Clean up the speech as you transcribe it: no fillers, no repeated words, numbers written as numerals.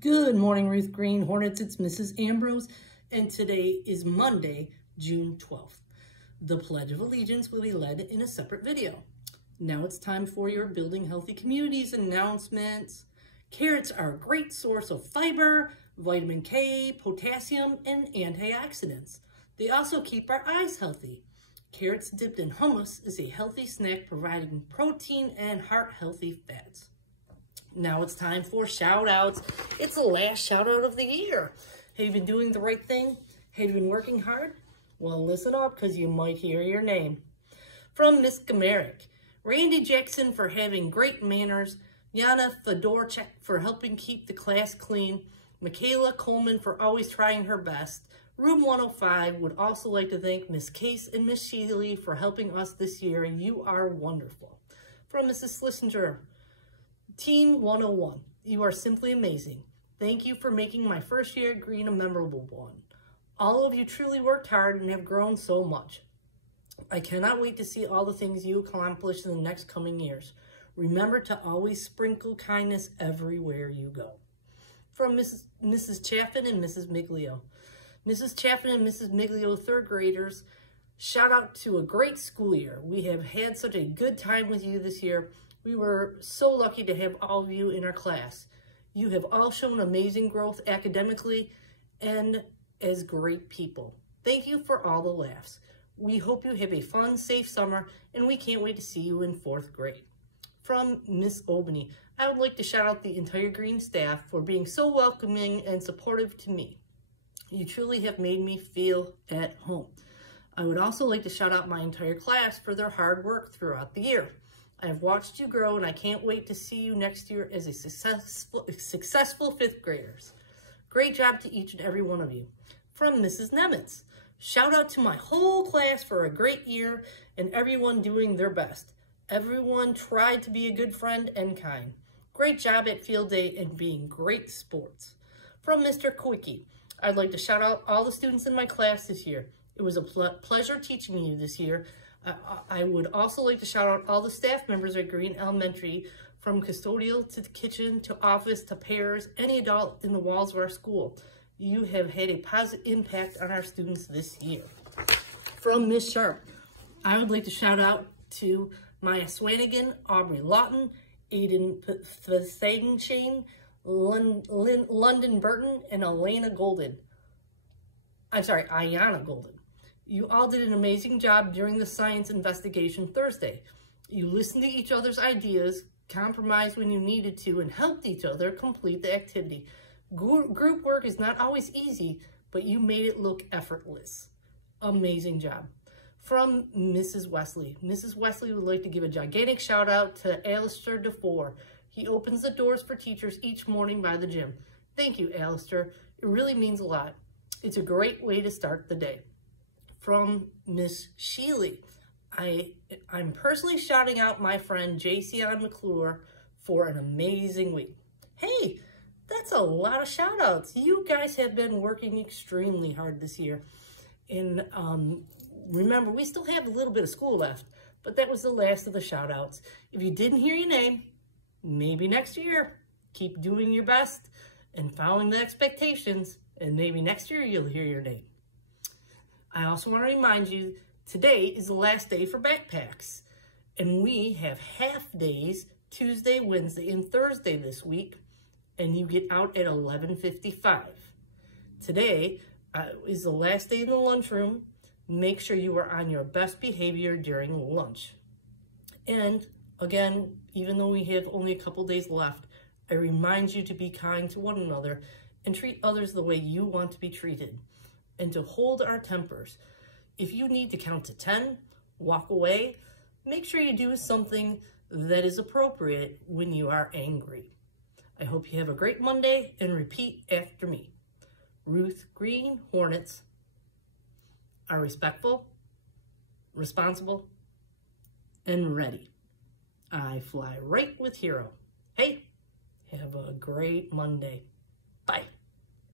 Good morning, Ruth Green Hornets. It's Mrs. Ambrose, and today is Monday, June 12th. The Pledge of Allegiance will be led in a separate video. Now it's time for your Building Healthy Communities announcements. Carrots are a great source of fiber, vitamin K, potassium, and antioxidants. They also keep our eyes healthy. Carrots dipped in hummus is a healthy snack providing protein and heart-healthy fats. Now it's time for shout outs. It's the last shout out of the year. Have you been doing the right thing? Have you been working hard? Well, listen up because you might hear your name. From Miss Gamerick, Randy Jackson for having great manners, Yana Fedorchuk for helping keep the class clean, Michaela Coleman for always trying her best. Room 105 would also like to thank Miss Case and Miss Sheely for helping us this year. You are wonderful. From Mrs. Schlesinger, Team 101, you are simply amazing. Thank you for making my first year at Green a memorable one. All of you truly worked hard and have grown so much. I cannot wait to see all the things you accomplish in the next coming years. Remember to always sprinkle kindness everywhere you go. From Mrs. Chaffin and Mrs. Miglio. Mrs. Chaffin and Mrs. Miglio, third graders, shout out to a great school year. We have had such a good time with you this year. We were so lucky to have all of you in our class. You have all shown amazing growth academically and as great people. Thank you for all the laughs. We hope you have a fun, safe summer, and we can't wait to see you in 4th grade. From Miss Albany, I would like to shout out the entire Green staff for being so welcoming and supportive to me. You truly have made me feel at home. I would also like to shout out my entire class for their hard work throughout the year. I have watched you grow, and I can't wait to see you next year as a successful 5th graders. Great job to each and every one of you. From Mrs. Nemitz, shout out to my whole class for a great year and everyone doing their best. Everyone tried to be a good friend and kind. Great job at field day and being great sports. From Mr. Quickie, I'd like to shout out all the students in my class this year. It was a pleasure teaching you this year. I would also like to shout out all the staff members at Green Elementary, from custodial to the kitchen to office to pairs, any adult in the walls of our school. You have had a positive impact on our students this year. From Miss Sharp, I would like to shout out to Maya Swanigan, Aubrey Lawton, Aiden Fasagenchain, London Burton, and Ayanna Golden. You all did an amazing job during the science investigation Thursday. You listened to each other's ideas, compromised when you needed to, and helped each other complete the activity. Group work is not always easy, but you made it look effortless. Amazing job. From Mrs. Wesley. Mrs. Wesley would like to give a gigantic shout out to Alistair DeFore. He opens the doors for teachers each morning by the gym. Thank you, Alistair. It really means a lot. It's a great way to start the day. From Miss Sheely, I'm personally shouting out my friend Jason McClure for an amazing week. Hey, that's a lot of shout outs. You guys have been working extremely hard this year. And remember, we still have a little bit of school left, but that was the last of the shout outs. If you didn't hear your name, maybe next year. Keep doing your best and following the expectations, and maybe next year you'll hear your name. I also want to remind you, today is the last day for backpacks, and we have half days Tuesday, Wednesday, and Thursday this week, and you get out at 11:55. Today is the last day in the lunchroom. Make sure you are on your best behavior during lunch. And again, even though we have only a couple days left, I remind you to be kind to one another and treat others the way you want to be treated, and to hold our tempers. If you need to count to 10, walk away. Make sure you do something that is appropriate when you are angry. I hope you have a great Monday, and repeat after me. Ruth Green Hornets are respectful, responsible, and ready. I fly right with Hero. Hey, have a great Monday. Bye.